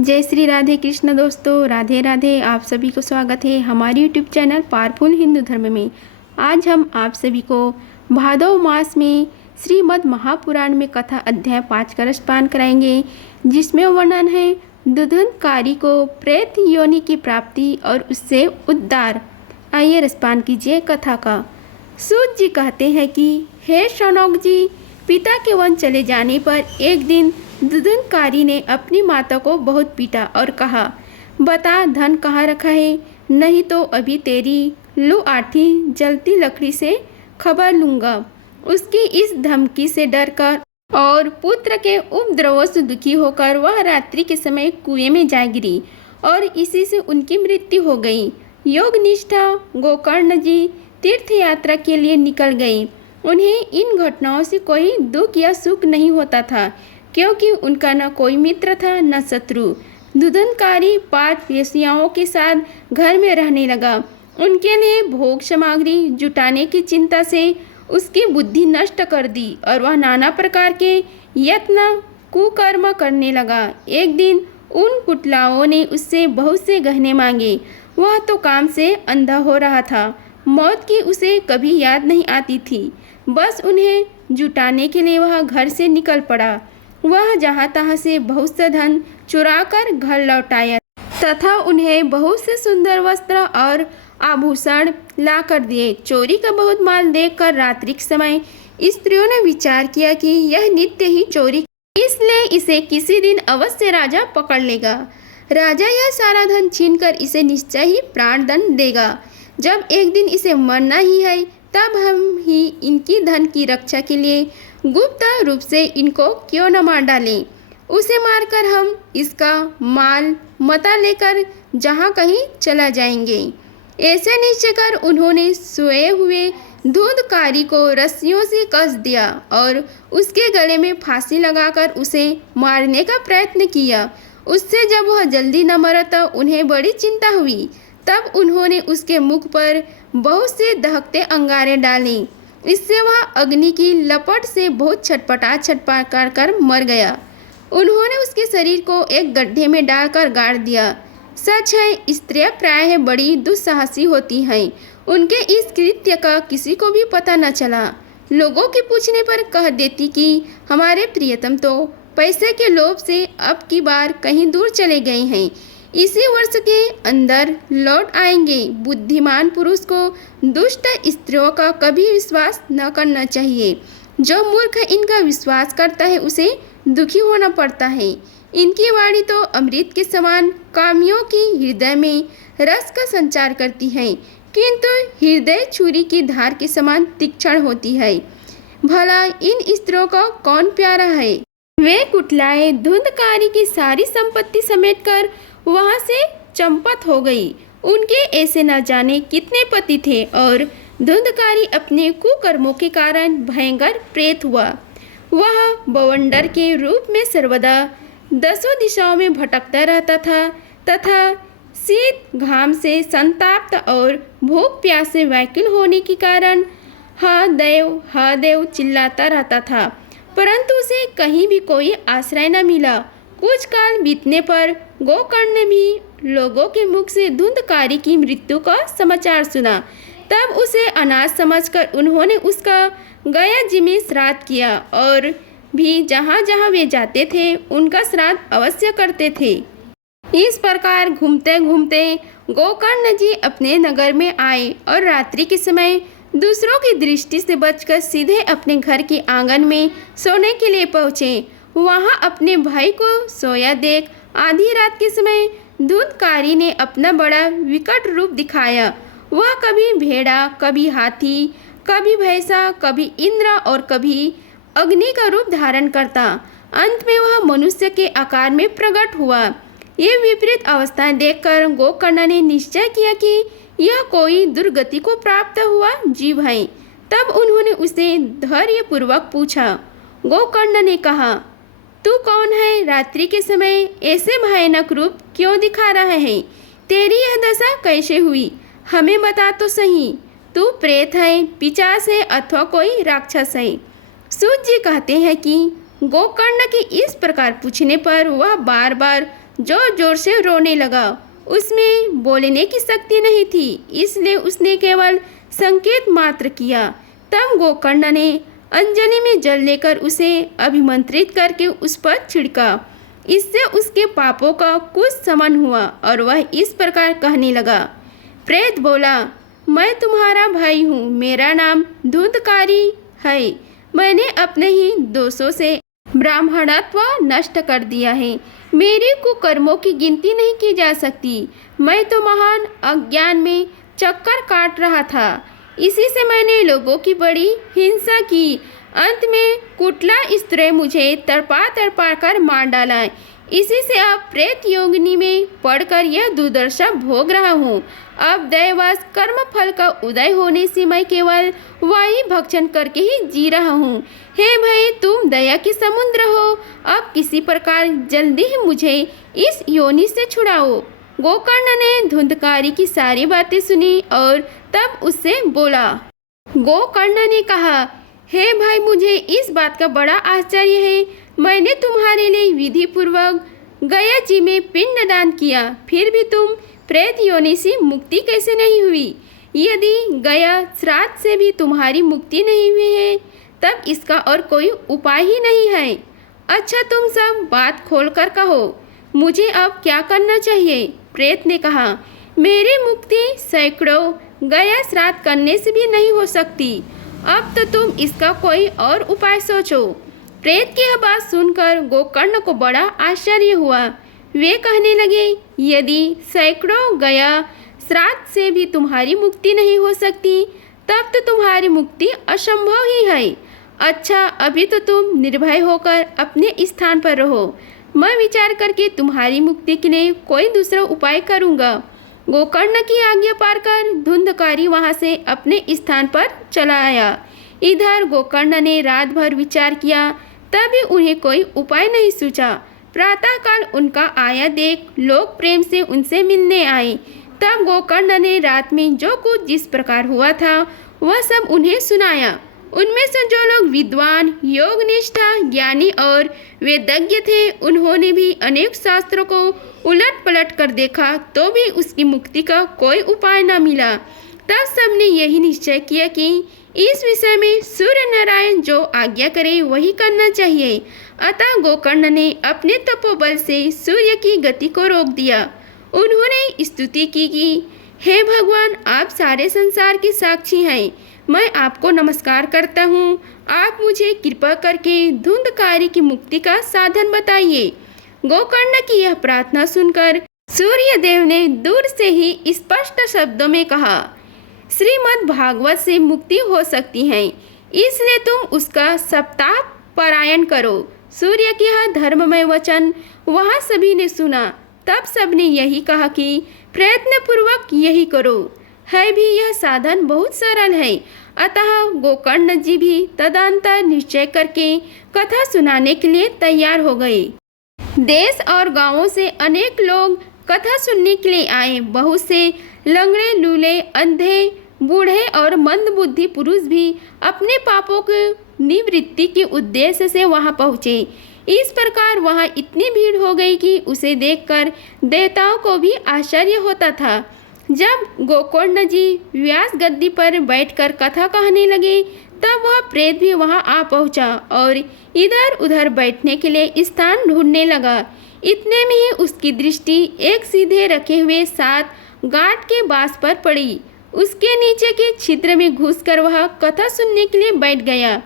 जय श्री राधे कृष्ण दोस्तों, राधे राधे। आप सभी को स्वागत है हमारे यूट्यूब चैनल पावरफुल हिंदू धर्म में। आज हम आप सभी को भादव मास में श्रीमद् महापुराण में कथा अध्याय 5 का रसपान कराएंगे, जिसमें वर्णन है दुधनकारी को प्रेत योनि की प्राप्ति और उससे उद्धार। आइए रसपान कीजिए कथा का। सूत जी कहते हैं कि हे शौनक जी, पिता के वन चले जाने पर एक दिन दुधनकारी ने अपनी माता को बहुत पीटा और कहा, बता धन कहाँ रखा है, नहीं तो अभी तेरी लुआठी जलती लकड़ी से खबर लूँगा। उसकी इस धमकी से डरकर और पुत्र के उपद्रवों से दुखी होकर वह रात्रि के समय कुएं में जा गिरी और इसी से उनकी मृत्यु हो गई। योगनिष्ठा गोकर्ण जी तीर्थ यात्रा के लिए निकल गए। उन्हें इन घटनाओं से कोई दुख या सुख नहीं होता था, क्योंकि उनका न कोई मित्र था न शत्रु। दुधनकारी 5 वेश्याओं के साथ घर में रहने लगा। उनके लिए भोग सामग्री जुटाने की चिंता से उसकी बुद्धि नष्ट कर दी और वह नाना प्रकार के यत्न कुकर्म करने लगा। एक दिन उन पुतलाओं ने उससे बहुत से गहने मांगे। वह तो काम से अंधा हो रहा था। मौत की उसे कभी याद नहीं आती थी। बस उन्हें जुटाने के लिए वह घर से निकल पड़ा। वह जहाँ तहाँ से बहुत से धन चुराकर घर लौटाया तथा उन्हें बहुत से सुंदर वस्त्र और आभूषण ला कर दिए। चोरी का बहुत माल देखकर रात्रि के समय स्त्रियों ने विचार किया कि यह नित्य ही चोरी, इसलिए इसे किसी दिन अवश्य राजा पकड़ लेगा। राजा यह सारा धन छीनकर इसे निश्चय ही प्राण दंड देगा। जब एक दिन इसे मरना ही है, तब हम ही इनकी धन की रक्षा के लिए गुप्त रूप से इनको क्यों न मार डालें। उसे मारकर हम इसका माल मता लेकर जहाँ कहीं चला जाएंगे। ऐसे निश्चय कर उन्होंने सोए हुए धुंधकारी को रस्सियों से कस दिया और उसके गले में फांसी लगाकर उसे मारने का प्रयत्न किया। उससे जब वह जल्दी न मरा तो उन्हें बड़ी चिंता हुई। तब उन्होंने उसके मुख पर बहुत से दहकते अंगारे डाले। इससे वह अग्नि की लपट से बहुत छटपटा कर मर गया। उन्होंने उसके शरीर को एक गड्ढे में डालकर गाड़ दिया। सच है, स्त्रियां प्रायः बड़ी दुस्साहसी होती हैं। उनके इस कृत्य का किसी को भी पता न चला। लोगों के पूछने पर कह देती कि हमारे प्रियतम तो पैसे के लोभ से अब की बार कहीं दूर चले गए हैं, इसी वर्ष के अंदर लौट आएंगे। बुद्धिमान पुरुष को दुष्ट स्त्रियों का कभी विश्वास न करना चाहिए। जो मूर्ख इनका विश्वास करता है उसे दुखी होना पड़ता है। इनकी वाणी तो अमृत के समान कामियों की हृदय में रस का संचार करती है, किंतु हृदय छुरी की धार के समान तीक्ष्ण होती है। भला इन स्त्रियों को कौन प्यारा है। वे कुटलाए धुंधकारी की सारी संपत्ति समेटकर वहाँ से चंपत हो गई। उनके ऐसे न जाने कितने पति थे और धुंधकारी अपने कुकर्मों के कारण भयंकर प्रेत हुआ। वह बवंडर के रूप में सर्वदा 10 दिशाओं में भटकता रहता था तथा शीत घाम से संताप्त और भूख प्यास से व्याकुल होने के कारण हा देव चिल्लाता रहता था, परंतु उसे कहीं भी कोई आश्रय न मिला। कुछ काल बीतने पर गोकर्ण ने भी लोगों के मुख से धुंधकारी की मृत्यु का समाचार सुना। तब उसे अनाथ समझकर उन्होंने उसका गया जी में श्राद्ध किया और भी जहाँ जहाँ वे जाते थे उनका श्राद्ध अवश्य करते थे। इस प्रकार घूमते घूमते गोकर्ण जी अपने नगर में आए और रात्रि के समय दूसरों की दृष्टि से बचकर सीधे अपने घर के आंगन में सोने के लिए पहुँचे। वहाँ अपने भाई को सोया देख आधी रात के समय धुंधकारी ने अपना बड़ा विकट रूप दिखाया। वह कभी भेड़ा, कभी हाथी, कभी भैंसा, कभी इंद्र और कभी अग्नि का रूप धारण करता। अंत में वह मनुष्य के आकार में प्रकट हुआ। ये विपरीत अवस्थाएं देखकर गोकर्ण ने निश्चय किया कि यह कोई दुर्गति को प्राप्त हुआ जीव है। तब उन्होंने उसे धैर्यपूर्वक पूछा। गोकर्ण ने कहा, तू कौन है? रात्रि के समय ऐसे भयानक रूप क्यों दिखा रहा है? तेरी यह दशा कैसे हुई? हमें बता तो सही। तू प्रेत है, पिशाच है अथवा कोई राक्षस है? सूत जी कहते हैं कि गोकर्ण के इस प्रकार पूछने पर वह बार बार जोर जोर से रोने लगा। उसमें बोलने की शक्ति नहीं थी, इसलिए उसने केवल संकेत मात्र किया। तब गोकर्ण ने अंजलि में जल लेकर उसे अभिमंत्रित करके उस पर छिड़का। इससे उसके पापों का कुछ शमन हुआ और वह इस प्रकार कहने लगा। प्रेत बोला, मैं तुम्हारा भाई हूँ, मेरा नाम धुंधकारी है। मैंने अपने ही दोषों से ब्राह्मणत्व नष्ट कर दिया है। मेरे कुकर्मों की गिनती नहीं की जा सकती। मैं तो महान अज्ञान में चक्कर काट रहा था। इसी से मैंने लोगों की बड़ी हिंसा की। अंत में कुटला स्त्री मुझे तड़पा तड़पा कर मार डाला। इसी से अब प्रेत योगिनी में पड़कर यह दुर्दशा भोग रहा हूँ। अब दैवश कर्म फल का उदय होने से मैं केवल वायु भक्षण करके ही जी रहा हूँ। हे भाई, तुम दया की समुद्र हो, अब किसी प्रकार जल्दी ही मुझे इस योनि से छुड़ाओ। गोकर्ण ने धुंधकारी की सारी बातें सुनी और तब उससे बोला। गोकर्ण ने कहा, हे भाई, मुझे इस बात का बड़ा आश्चर्य है। मैंने तुम्हारे लिए विधि पूर्वक गया जी में पिंडदान किया, फिर भी तुम प्रेत योनि से मुक्ति कैसे नहीं हुई? यदि गया श्राद्ध से भी तुम्हारी मुक्ति नहीं हुई है, तब इसका और कोई उपाय ही नहीं है। अच्छा, तुम सब बात खोलकर कहो, मुझे अब क्या करना चाहिए? प्रेत ने कहा, मेरी मुक्ति सैकड़ों गया श्राद्ध करने से भी नहीं हो सकती। अब तो तुम इसका कोई और उपाय सोचो। प्रेत की यह बात सुनकर गोकर्ण को बड़ा आश्चर्य हुआ। वे कहने लगे, यदि सैकड़ों गया श्राद्ध से भी तुम्हारी मुक्ति नहीं हो सकती, तब तो तुम्हारी मुक्ति असंभव ही है। अच्छा, अभी तो तुम निर्भय होकर अपने स्थान पर रहो। मैं विचार करके तुम्हारी मुक्ति के लिए कोई दूसरा उपाय करूँगा। गोकर्ण की आज्ञा पाकर धुंधकारी वहाँ से अपने स्थान पर चला आया। इधर गोकर्ण ने रात भर विचार किया, तभी उन्हें कोई उपाय नहीं सूझा। प्रातःकाल उनका आया देख लोग प्रेम से उनसे मिलने आए। तब गोकर्ण ने रात में जो कुछ जिस प्रकार हुआ था वह सब उन्हें सुनाया। उनमें से जो लोग विद्वान, योगनिष्ठा, ज्ञानी और वेदज्ञ थे, उन्होंने भी अनेक शास्त्रों को उलट पलट कर देखा तो भी उसकी मुक्ति का कोई उपाय न मिला। तब सबने यही निश्चय किया कि इस विषय में सूर्य नारायण जो आज्ञा करे वही करना चाहिए। अतः गोकर्ण ने अपने तपोबल से सूर्य की गति को रोक दिया। उन्होंने स्तुति की कि हे भगवान, आप सारे संसार के साक्षी हैं। मैं आपको नमस्कार करता हूँ। आप मुझे कृपा करके धुंधकारी की मुक्ति का साधन बताइए। गोकर्ण की यह प्रार्थना सुनकर सूर्य देव ने दूर से ही स्पष्ट शब्दों में कहा, श्रीमद् भागवत से मुक्ति हो सकती है, इसलिए तुम उसका सप्ताह पारायण करो। सूर्य की यह धर्ममय वचन वहाँ सभी ने सुना। तब सबने यही कहा कि प्रयत्न पूर्वक यही करो। है भी यह साधन बहुत सरल है। अतः गोकर्ण जी भी तदंतर निश्चय करके कथा सुनाने के लिए तैयार हो गए। देश और गांवों से अनेक लोग कथा सुनने के लिए आए। बहुत से लंगड़े, लूले, अंधे, बूढ़े और मंदबुद्धि पुरुष भी अपने पापों की निवृत्ति के उद्देश्य से वहां पहुँचे। इस प्रकार वहां इतनी भीड़ हो गई कि उसे देखकर देवताओं को भी आश्चर्य होता था। जब गोकर्ण जी व्यास गद्दी पर बैठकर कथा कहने लगे, तब वह प्रेत भी वहां आ पहुंचा और इधर उधर बैठने के लिए स्थान ढूंढने लगा। इतने में ही उसकी दृष्टि एक सीधे रखे हुए 7 गांठ के बांस पर पड़ी। उसके नीचे के छिद्र में घुसकर वह कथा सुनने के लिए बैठ गया।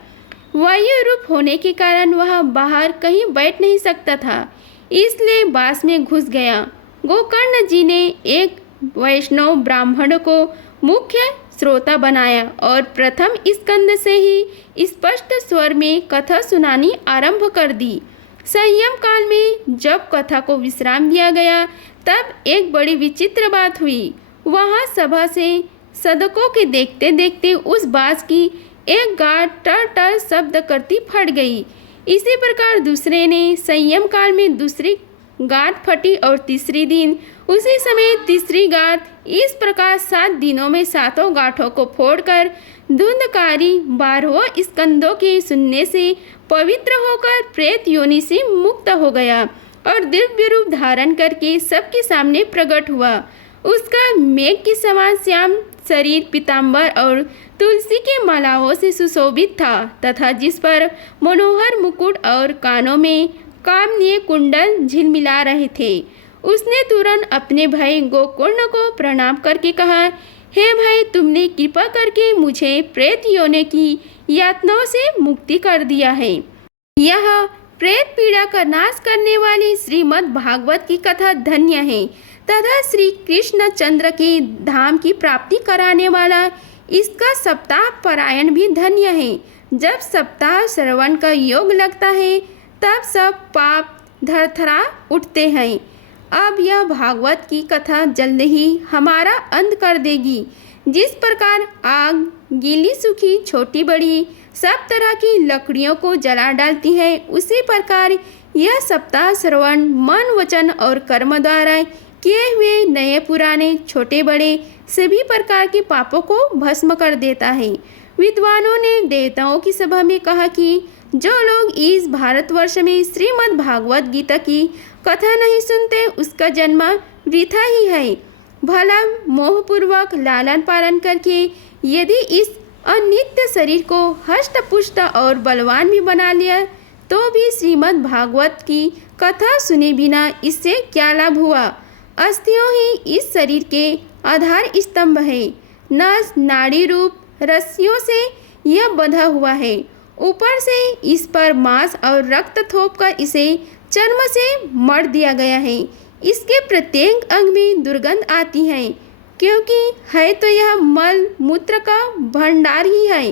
वायु रूप होने के कारण वह बाहर कहीं बैठ नहीं सकता था, इसलिए बांस में घुस गया। गोकर्ण जी ने एक वैष्णव ब्राह्मण को मुख्य श्रोता बनाया और प्रथम स्कंद से ही स्पष्ट स्वर में कथा सुनानी आरंभ कर दी। संयम काल में जब कथा को विश्राम दिया गया, तब एक बड़ी विचित्र बात हुई। वहाँ सभा से सदकों के देखते देखते उस बांस की एक गांठ टर टर शब्द करती फट गई। इसी प्रकार दूसरे ने संयम काल में दूसरी गांठ फटी और तीसरी दिन उसी समय तीसरी गांठ। इस प्रकार 7 दिनों में 7 गांठों को फोड़कर धुंधकारी 12 स्कंदों के सुनने से पवित्र होकर प्रेत योनि से मुक्त हो गया। और दिव्य रूप धारण करके सबके सामने प्रकट हुआ। उसका मेघ के समान श्याम शरीर पीताम्बर और तुलसी के मालाओं से सुशोभित था तथा जिस पर मनोहर मुकुट और कानों में कामनीय कुंडल झिलमिला रहे थे। उसने तुरंत अपने भाई गोकर्ण को प्रणाम करके कहा, हे भाई, तुमने कृपा करके मुझे प्रेत योनि की यातनाओं से मुक्ति कर दिया है। यह प्रेत पीड़ा का नाश करने वाली श्रीमद् भागवत की कथा धन्य है तथा श्री कृष्ण चंद्र के धाम की प्राप्ति कराने वाला इसका सप्ताह पारायण भी धन्य है। जब सप्ताह श्रवण का योग लगता है तब सब पाप धरथरा उठते हैं। अब यह भागवत की कथा जल्द ही हमारा अंत कर देगी। जिस प्रकार आग गीली सूखी छोटी बड़ी सब तरह की लकड़ियों को जला डालती है, उसी प्रकार यह सप्ताह श्रवण मन वचन और कर्म द्वारा किए हुए नए पुराने छोटे बड़े सभी प्रकार के पापों को भस्म कर देता है। विद्वानों ने देवताओं की सभा में कहा कि जो लोग इस भारतवर्ष में श्रीमद् भागवत गीता की कथा नहीं सुनते उसका जन्म वृथा ही है। भला मोहपूर्वक लालन पालन करके यदि इस अनित्य शरीर को हष्ट पुष्ट और बलवान भी बना लिया तो भी श्रीमद् भागवत की कथा सुने बिना इससे क्या लाभ हुआ। अस्थियों ही इस शरीर के आधार स्तंभ है। नस नाड़ी रूप रस्सियों से यह बंधा हुआ है। ऊपर से इस पर मांस और रक्त थोप कर इसे चर्म से मढ़ दिया गया है। इसके प्रत्येक अंग में दुर्गंध आती है क्योंकि है तो यह मल मूत्र का भंडार ही है।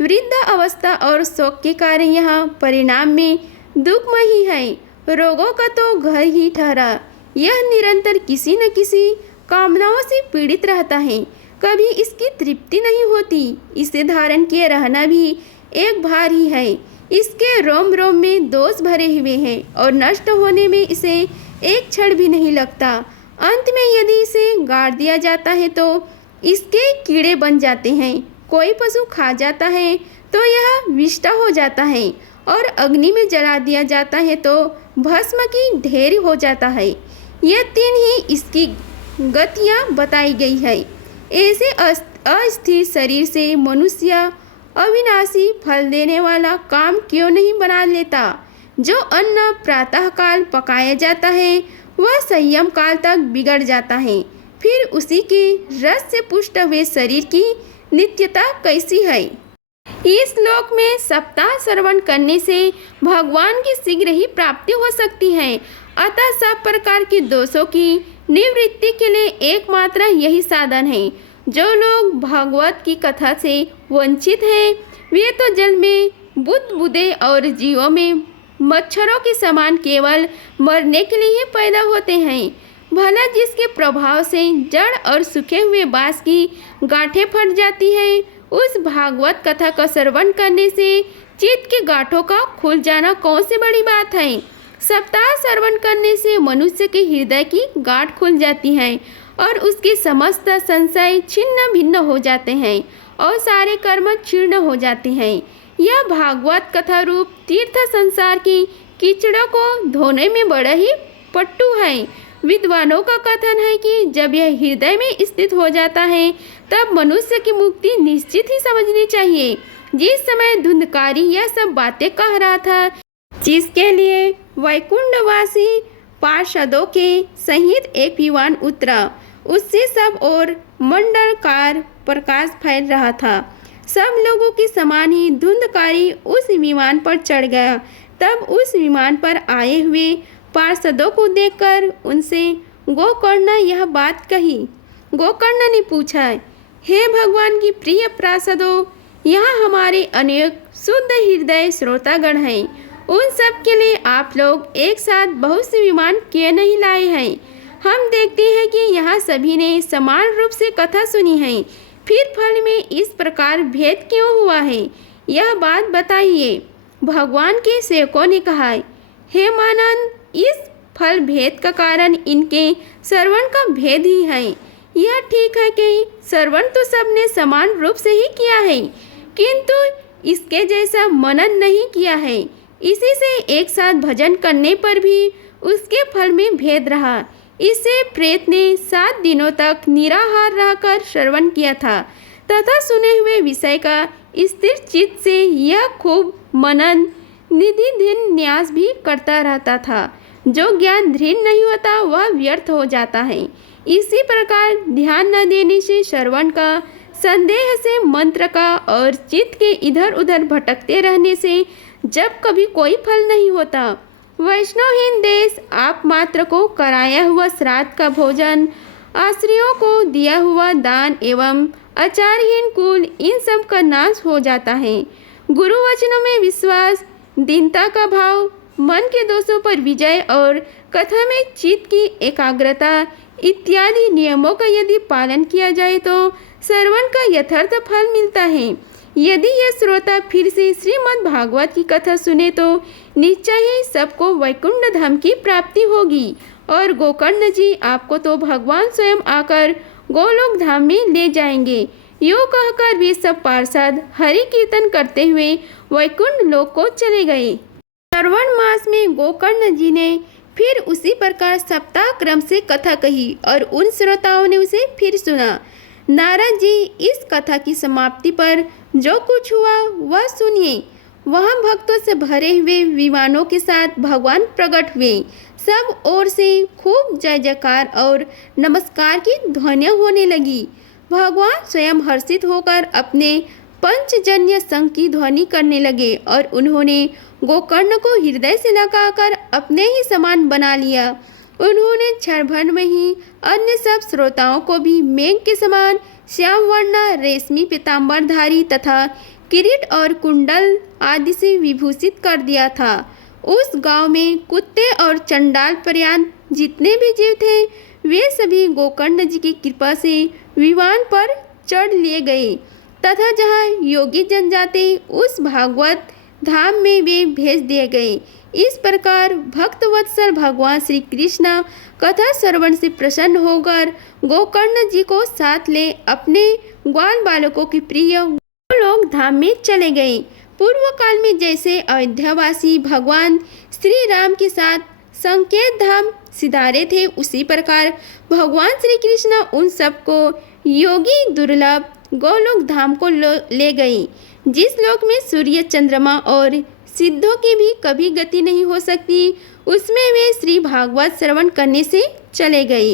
वृद्ध अवस्था और शोक के कारण यह परिणाम में दुखमय ही है। रोगों का तो घर ही ठहरा। यह निरंतर किसी न किसी कामनाओं से पीड़ित रहता है। कभी इसकी तृप्ति नहीं होती। इसे धारण किए रहना भी एक भार ही है। इसके रोम रोम में दोष भरे हुए हैं और नष्ट होने में इसे एक क्षण भी नहीं लगता। अंत में यदि इसे गाड़ दिया जाता है तो इसके कीड़े बन जाते हैं। कोई पशु खा जाता है तो यह विष्ट हो जाता है और अग्नि में जला दिया जाता है तो भस्म की ढेर हो जाता है। यह तीन ही इसकी गतियाँ बताई गई है। ऐसे अस्थिर शरीर से मनुष्य अविनाशी फल देने वाला काम क्यों नहीं बना लेता। जो अन्न प्रातःकाल पकाया जाता है वह संयम काल तक बिगड़ जाता है। फिर उसी के रस से पुष्ट हुए शरीर की नित्यता कैसी है। इस लोक में सप्ताह श्रवण करने से भगवान की शीघ्र ही प्राप्ति हो सकती है। अतः सब प्रकार के दोषों की निवृत्ति के लिए एकमात्र यही साधन है। जो लोग भागवत की कथा से वंचित हैं वे तो जल में बुदबुदे और जीवों में मच्छरों के समान केवल मरने के लिए ही पैदा होते हैं। भला जिसके प्रभाव से जड़ और सूखे हुए बांस की गांठें फट जाती है, उस भागवत कथा का श्रवण करने से चित्त के गांठों का खुल जाना कौन सी बड़ी बात है। सप्ताह श्रवण करने से मनुष्य के हृदय की गांठ खुल जाती है और उसके समस्त संशय छिन्न भिन्न हो जाते हैं और सारे कर्म क्षीर्ण हो जाते हैं। यह भागवत कथा रूप तीर्थ संसार की कीचड़ों को धोने में बड़ा ही पट्टू है। विद्वानों का कथन है कि जब यह हृदय में स्थित हो जाता है तब मनुष्य की मुक्ति निश्चित ही समझनी चाहिए। जिस समय धुंधकारी यह सब बातें कह रहा था, जिसके लिए वैकुंठवासी पार्षदों के सहित एक विमान उतरा, उससे सब और मंडलकार प्रकाश फैल रहा था। सब लोगों के समान ही धुंधकारी उस विमान पर चढ़ गया। तब उस विमान पर आए हुए पार्षदों को देखकर उनसे गोकर्ण यह बात कही। गोकर्ण ने पूछा, हे भगवान की प्रिय पार्षदों, यहाँ हमारे अनेक शुद्ध हृदय श्रोतागण हैं। उन सब के लिए आप लोग एक साथ बहुत से विमान क्यों नहीं लाए हैं। हम देखते हैं कि यहाँ सभी ने समान रूप से कथा सुनी है, फिर फल में इस प्रकार भेद क्यों हुआ है, यह बात बताइए। भगवान के सेवकों ने कहा, हे मानंद, इस फल भेद का कारण इनके श्रवण का भेद ही है। यह ठीक है कि श्रवण तो सबने समान रूप से ही किया है, किंतु इसके जैसा मनन नहीं किया है। इसी से एक साथ भजन करने पर भी उसके फल में भेद रहा। इसे प्रेत ने 7 दिनों तक निराहार रहकर श्रवण किया था तथा सुने हुए विषय का स्थिर चित्त से यह खूब मनन निधि दिन न्यास भी करता रहता था। जो ज्ञान दृढ़ नहीं होता वह व्यर्थ हो जाता है। इसी प्रकार ध्यान न देने से, श्रवण का, संदेह से, मंत्र का और चित्त के इधर उधर भटकते रहने से जब कभी कोई फल नहीं होता। वैष्णवहीन देश, आप मात्र को कराया हुआ श्राद्ध का भोजन, आश्रयों को दिया हुआ दान एवं आचारहीन कुल, इन सब का नाश हो जाता है। गुरु वचनों में विश्वास, दीनता का भाव, मन के दोषों पर विजय और कथा में चित्त की एकाग्रता इत्यादि नियमों का यदि पालन किया जाए तो श्रवण का यथार्थ फल मिलता है। यदि यह श्रोता फिर से श्रीमद् भागवत की कथा सुने तो निश्चय ही सबको वैकुंठ धाम की प्राप्ति होगी और गोकर्ण जी आपको तो भगवान स्वयं आकर गोलोक धाम में ले जाएंगे। यो कहकर वे सब पार्षद हरि कीर्तन करते हुए वैकुंठ लोक को चले गए। श्रवण मास में गोकर्ण जी ने फिर उसी प्रकार सप्ताह क्रम से कथा कही और उन श्रोताओं ने उसे फिर सुना। नारद जी इस कथा की समाप्ति पर जो कुछ हुआ वह सुनिए। वहाँ भक्तों से भरे हुए विमानों के साथ भगवान प्रकट हुए। सब ओर से खूब जय जयकार और नमस्कार की ध्वनियाँ होने लगी। भगवान स्वयं हर्षित होकर अपने पंचजन्य संघ की ध्वनि करने लगे और उन्होंने गोकर्ण को हृदय से लगाकर अपने ही समान बना लिया। उन्होंने क्षण भर में ही अन्य सब श्रोताओं को भी मेघ के समान श्याम वर्णा रेशमी पीताम्बरधारी तथा किरीट और कुंडल आदि से विभूषित कर दिया था। उस गांव में कुत्ते और चंडाल पर्यंत जितने भी जीव थे वे सभी गोकर्ण जी की कृपा से विमान पर चढ़ लिए गए तथा जहाँ योगी जन जाते उस भागवत धाम में वे भेज दिए गए। इस प्रकार भक्त वत्सल भगवान श्री कृष्ण कथा श्रवण से प्रसन्न होकर गोकर्ण जी को साथ ले अपने ग्वाल बालकों की प्रिय गोलोक धाम में चले गए। पूर्व काल में जैसे अयोध्यावासी भगवान श्री राम के साथ संकेत धाम सिधारे थे, उसी प्रकार भगवान श्री कृष्ण उन सबको योगी दुर्लभ गोलोक धाम को ले गए, जिस लोक में सूर्य चंद्रमा और सिद्धों की भी कभी गति नहीं हो सकती। उसमें वे श्री भागवत श्रवण करने से चले गए।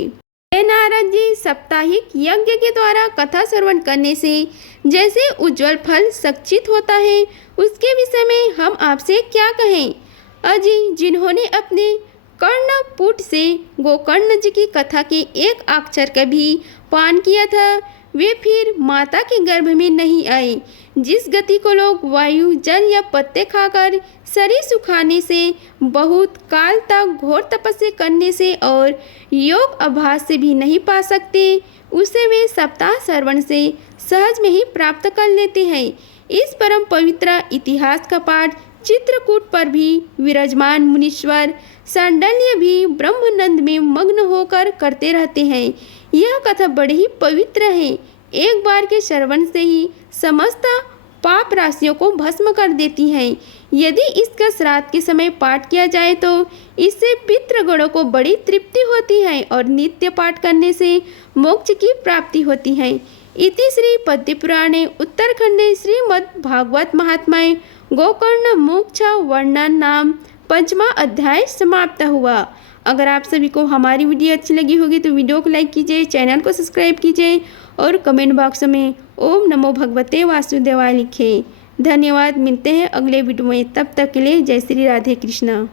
हे नारद जी, साप्ताहिक यज्ञ के द्वारा कथा श्रवण करने से जैसे उज्जवल फल सच्चित होता है, उसके विषय में हम आपसे क्या कहें। अजी, जिन्होंने अपने कर्णपुट से गोकर्ण जी की कथा के एक अक्षर का भी पान किया था, वे फिर माता के गर्भ में नहीं आए। जिस गति को लोग वायु, जल या पत्ते खाकर शरीर सुखाने से, बहुत काल तक घोर तपस्या करने से और योग अभ्यास से भी नहीं पा सकते, उसे वे सप्ताह श्रवण से सहज में ही प्राप्त कर लेते हैं। इस परम पवित्र इतिहास का पाठ चित्रकूट पर भी विराजमान मुनीश्वर सांडल्य भी ब्रह्मानंद में मग्न होकर करते रहते हैं। यह कथा बड़ी ही पवित्र है। एक बार के श्रवण से ही समस्त पाप राशियों को भस्म कर देती है। यदि इसका श्राद्ध के समय पाठ किया जाए तो इससे पितृगणों को बड़ी तृप्ति होती है और नित्य पाठ करने से मोक्ष की प्राप्ति होती है। इति श्री पद्य पुराणे उत्तरखंडे श्रीमद् भागवत महात्म्ये गोकर्ण मोक्ष वर्णन नाम 5वां अध्याय समाप्त हुआ। अगर आप सभी को हमारी वीडियो अच्छी लगी होगी तो वीडियो को लाइक कीजिए, चैनल को सब्सक्राइब कीजिए और कमेंट बॉक्स में ओम नमो भगवते वासुदेवाय लिखें। धन्यवाद। मिलते हैं अगले वीडियो में, तब तक के लिए जय श्री राधे कृष्णा।